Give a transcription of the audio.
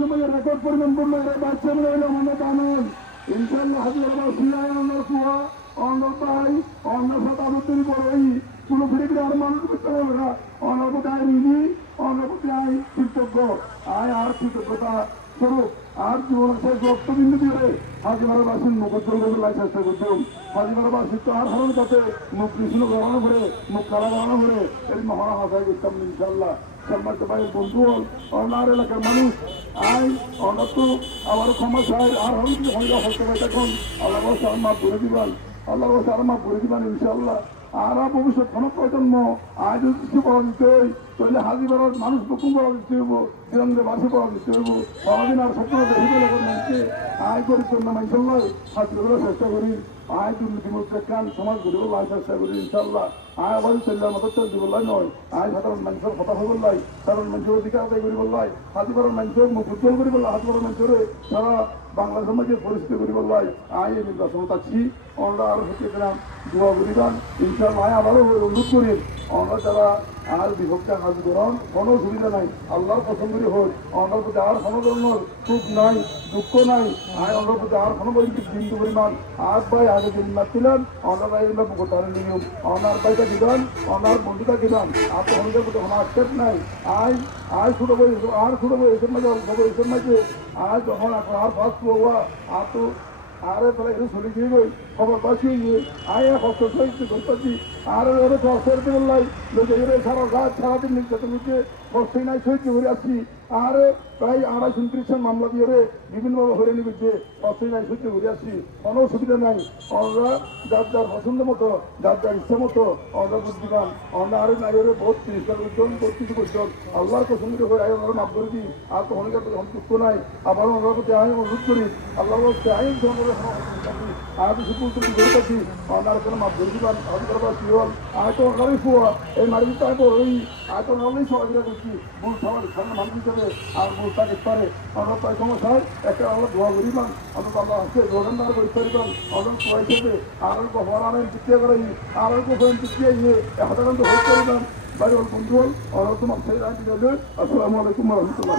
সময় রেকর্ড পরিমাণ করলো বাচ্চা মনে হইলো আমাদের কানুন ইনশাল্লাহ হাজির সিলাই অন্যর কুয়া অন্য পাই অন্য শতাব্দীর বড়ই কোনো ফিরে আর মানুষ করতে হবে না অন্য গায়ে নিবি অন্য আয় কৃতজ্ঞ আয় আর কৃতজ্ঞতা স্বরূপ আর জীবন শেষ রক্তবিন্দু দিয়ে হাজিমারাবাসীর মুখোজ্জ্বল করার চেষ্টা করতাম হাজিমারাবাসীর তো আর হরণ কাছে মুখ কৃষ্ণ গ্রহণ করে মুখ কালা গ্রহণ করে এই মহান হাসায় করতাম ইনশাল্লাহ সম্মানিত ভাইয়ের বন্ধু হল অনার এলাকার মানুষ আই অনার তো আবার ক্ষমা চাই আর হরণ কিছু হইয়া হতে পারে এখন আল্লাহ আর মাপ করে দিবান আল্লাহ আর মাপ করে দিবান ইনশাল্লাহ আর ভবিষ্যৎ কোনো প্রজন্ম আয় যদি কিছু করা দিতে হয় তাহলে হাজিবাড়ার মানুষ বুকুম করা দিতে হইব জীবনকে বাসে করা দিতে হইব সারাদিন আর স্বপ্ন দেখে এলাকার মানুষকে আয় করি জন্য মাইসল্লাহ হাজির করার চেষ্টা করি আয় দুর্নীতিমুক্ত কান সমাজ গড়ে বললাই চেষ্টা করি ইনশাল্লাহ আয় আবার চললাম মতো চলতে বললাই নয় আয় সাধারণ মানুষের কথা বললাই সাধারণ মানুষের অধিকার আদায় করি বললাই হাজিবাড়ার মানুষের মুখ উজ্জ্বল করি বললাই হাজিবাড়ার মানুষের সারা বাংলা সমাজের পরিস্থিতি করি বললাই আয় এই নির্বাচন থাকছি আমরা আরো হতে গেলাম দোয়া করিবান ইনশাল্লাহ আয় আবারও অনুরোধ করি আমরা যারা আর বিভক্তি কাজ করান কোনো সুবিধা নাই আল্লাহর পছন্দ হোক অন্যর প্রতি আর কোনো ধরনের সুখ নাই দুঃখ নাই আয় অন্যর প্রতি আর কোনো বিন্দু পরিমাণ আর ভাই আগে দিন মারছিলেন অনার ভাই গোটার নিয়ম অনার ভাইটা দিবেন অনার বন্ধুটা দিবেন আর তো অনেকের প্রতি কোনো আক্ষেপ নাই আয় আয় ছোটো বই আর ছোটো বই এসের মাঝে অল্প বয়সের মাঝে আয় যখন এখন আর ফার্স্ট হওয়া আর তো আরে তাহলে এগুলো চলে গিয়ে গই খবর পাচ্ছি আয় কষ্ট সহিত করতেছি আর ওরা কষ্টের বললাই সারা রাত সারাদিন নির্যাতন হচ্ছে কষ্টই নাই সহিত ঘুরে আসছি আর প্রায় 229 মামলা দিয়ে বিভিন্নভাবে হরে নিবিচ্ছে কষ্টই নাই সহিত ঘুরে আসছি কোনো অসুবিধা নাই আমরা যার যার পছন্দ মতো যার যার ইচ্ছা মতো আমরা বুদ্ধিমান আমরা আরে নাই ওরে বহুত চিকিৎসা করছেন বহুত কিছু করছেন আল্লাহর পছন্দ হয়ে আয় আমরা মাফ করে দিই আর তো অনেকের সন্তুষ্ট নাই আবার আমরা প্রতি আয় অনুরোধ করি আল্লাহ আইন আর কিছু তুলতে করে থাকি আমার কোনো মাপ করে দিবেন হাত করবার কি হল আর তো ওখানেই ফুয়া এই মারি তাই ওই আর তো হলেই সহযোগিতা করছি ভুল সবার সামনে মানুষ হিসেবে আর ভুল থাকে পারে আমরা প্রায় সমস্যায় একটা আমরা দোয়া করিবান আমরা বাবা আছে দোকানদার করতে পারিবান আমরা সবাই হিসেবে আর হওয়ার আনেন চিকিৎসা করাই আর কোথায় চিকিৎসা গিয়ে হাতে কিন্তু হয়ে করিবান ভাই ওর বন্ধু হল ওরা তোমার ছেলে আসসালামু আলাইকুম রহমতুল্লাহ